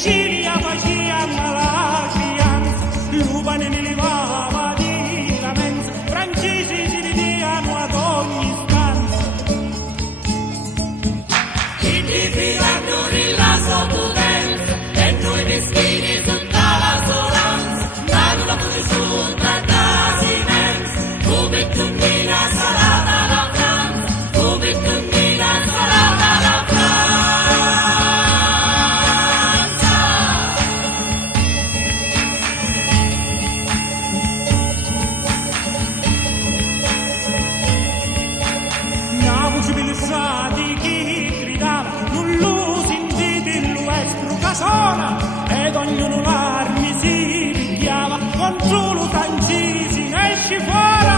Sicilia facciamo la crianza, Lupane ne levava di la mensa, francesi si ridiano ad ogni stanza. Chi ti filanno nella sottotenza, e noi meschini sotto la solanza, danno la pure su da sinenza, come tunnina salata la Franza, come tunnina salata la Franza. Civilissati chi gridava, non lo sentite il luestro casona, ed ognuno l'armi si picchiava, contro lo francesi ne esce fuori.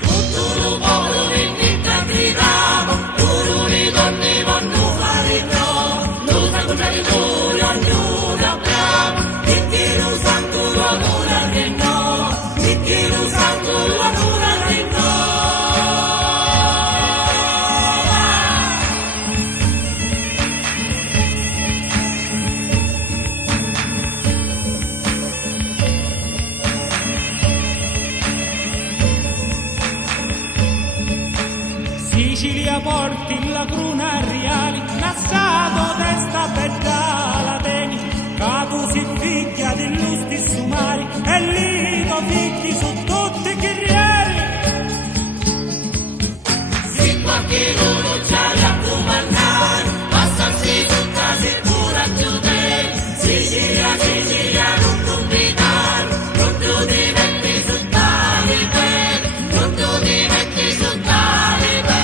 Tutto lo popolo vendetta gridava, loro le donne vanno fare bravo, lo sangue già di cuore ognuno abbrava, perché lo santo l'amore arrennò, perché lo santo l'amore arrennò. Sicilia porti la cruna reale, nascato testa per la teni, cato si figlia dello stesso mare, e lì lo figli su tutti i guerrieri. Se qualcuno non c'ha a comandare, passarsi tutta sicura giù te, Sicilia, Sicilia, non combinare, non tu ti metti su tale per, non tu ti metti su tale per.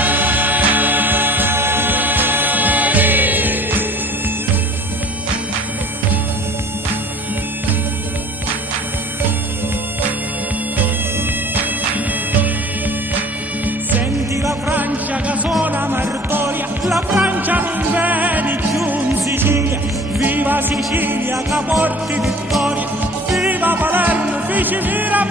Senti la Francia che suona martoria, la Francia non viene giù in Sicilia, viva Sicilia che porti vittoria, viva Palermo, fece vera